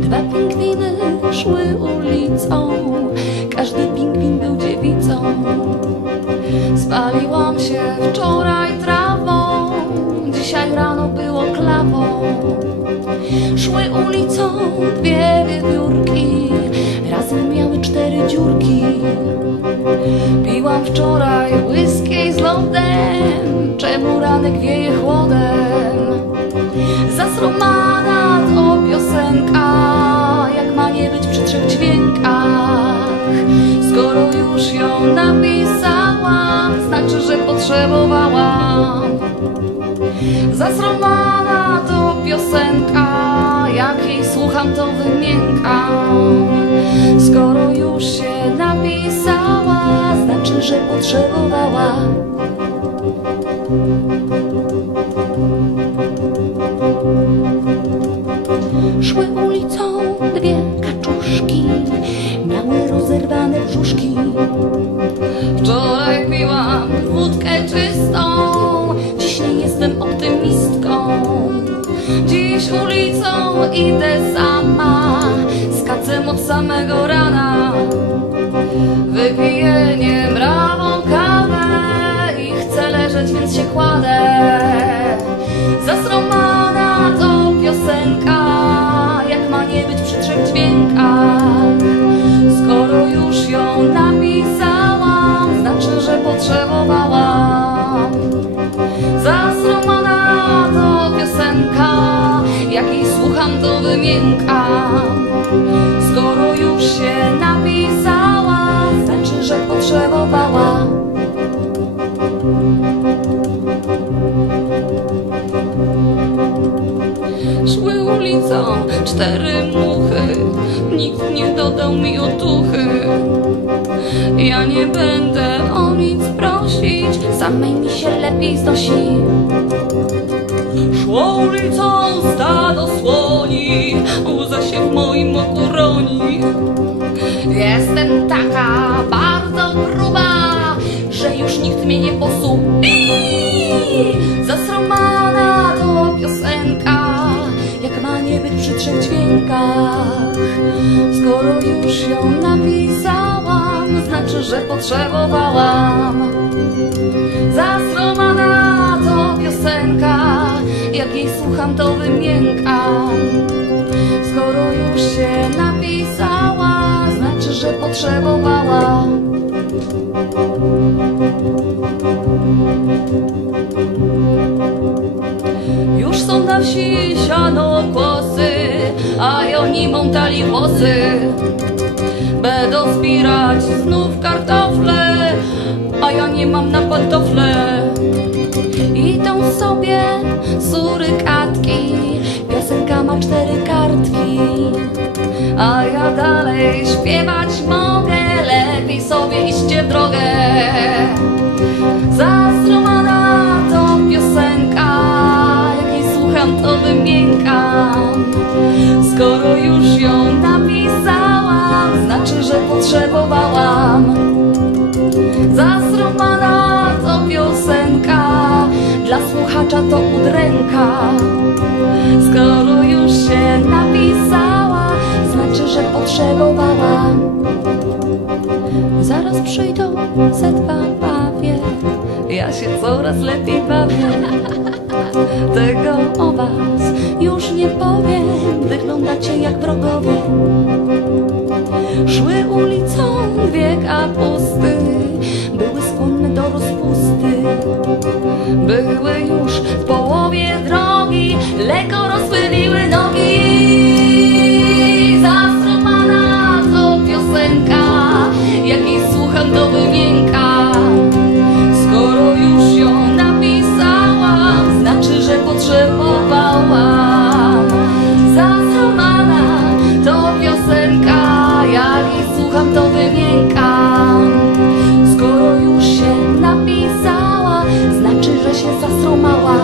Dwa pingwiny szły ulicą, każdy pingwin był dziewicą. Spaliłam się wczoraj trawą, dzisiaj rano było klawą. Szły ulicą dwie wiewiórki, razem miały 4 dziurki. Piłam wczoraj whisky z lodem, czemu ranek wieje chłodem? Zasromana to piosenka, jak ma nie być przy 3 dźwiękach. Skoro już ją napisałam, znaczy, że potrzebowałam. Zasromana to piosenka, jak jej słucham, to wymiękam. Skoro już się napisała, znaczy, że potrzebowała. Szły ulicą dwie kaczuszki, miały rozerwane brzuszki. Wczoraj piłam wódkę czystą, dziś nie jestem optymistką. Dziś ulicą idę sama, z kacem od samego rana. Wypiję niemrawą kawę i chcę leżeć, więc się kładę. Zasromana to piosenka, jak ma nie być przy 3 dźwiękach. Skoro już ją napisałam, znaczy, że potrzebowałam. Zasromana to piosenka, jak jej słucham, to wymiękam. Skoro już się napisała, znaczy, że potrzebowała. Szły ulicą 4 muchy, nikt nie dodał mi otuchy. Ja nie będę o nic prosić, samej mi się lepiej znosi. Szło ulicą stado słoni, łza się w moim oku roni. Jestem taka bardzo gruba, że już nikt mnie nie posłupi. Zasromana to piosenka, jak ma nie być przy 3 dźwiękach. Skoro już ją napisałam, znaczy, że potrzebowałam. Zasromana to piosenka, jak jej słucham, to wymiękam. Skoro już się napisała, znaczy, że potrzebowała. Już są na wsi siano kłosy, a oni montali włosy. Będą zbierać znów kartofle, a ja nie mam na pantofle. Idą sobie surykatki, piosenka ma 4 kartki. A ja dalej śpiewać mogę, lepiej sobie iście w drogę. Zasromana to piosenka, jak jej słucham, to wymiękam. Skoro już ją napisałam, znaczy, że potrzebowałam. Zasromana to piosenka, dla słuchacza to udręka. Skoro już się napisała, znaczy, że potrzebowała. Zaraz przyjdą ze 2 pawie, ja się coraz lepiej bawię. Tego o was już nie powiem, wyglądacie jak wrogowie. Szły ulicą 2 kapusty, były skłonne do rozpusty. Były już w połowie drogi, lekko rozpyliły nogi. Zasromana to piosenka, jak jej słucham, to wymiękam. Skoro już ją napisałam, znaczy, że potrzebowałam. Zasromana to piosenka, jak jej słucham, to wymiękam. Skoro już się napisała, znaczy, że się zasromała.